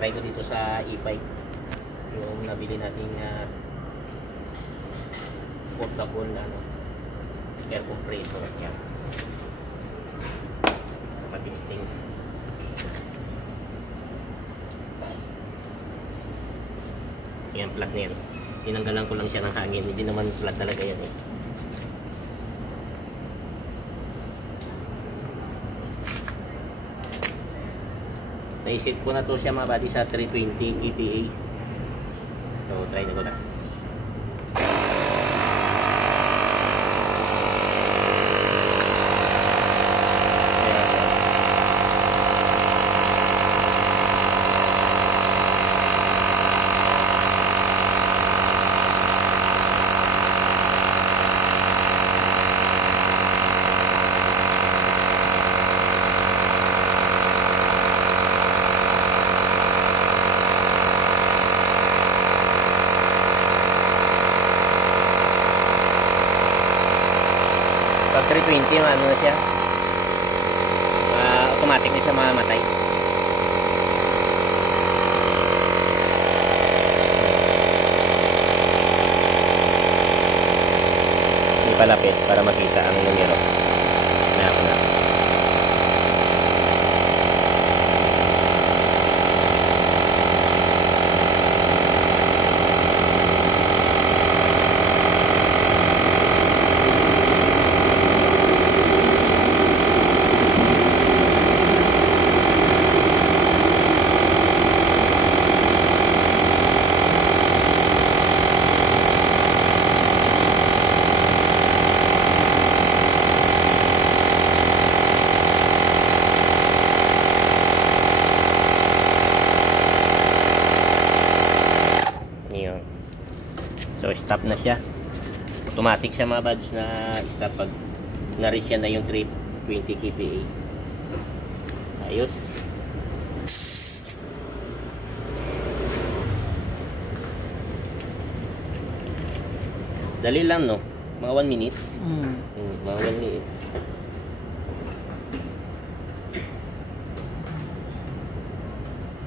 try ko dito sa E5 yung nabili nating portable na air compressor. Yan, sa patisting. Yan, plug na yan. Tinanggalan ko lang siya ng hangin, hindi naman plug talaga yan eh. Naisip ko na to siya mga buddy sa 320 kPa. So try na ko na. Pag 320 ano na siya, automatic na siya mamamatay. Hindi palapit para makita ang numero na ako na. So stop na siya. Automatic siya mga buds na stop pag na-reach siya na yung 320 kPa. Ayos. Dali lang no? Mga 1 minute. Mga 1 minute.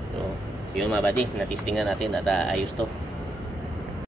So, yun mga buddy, natistingan natin at ayos to.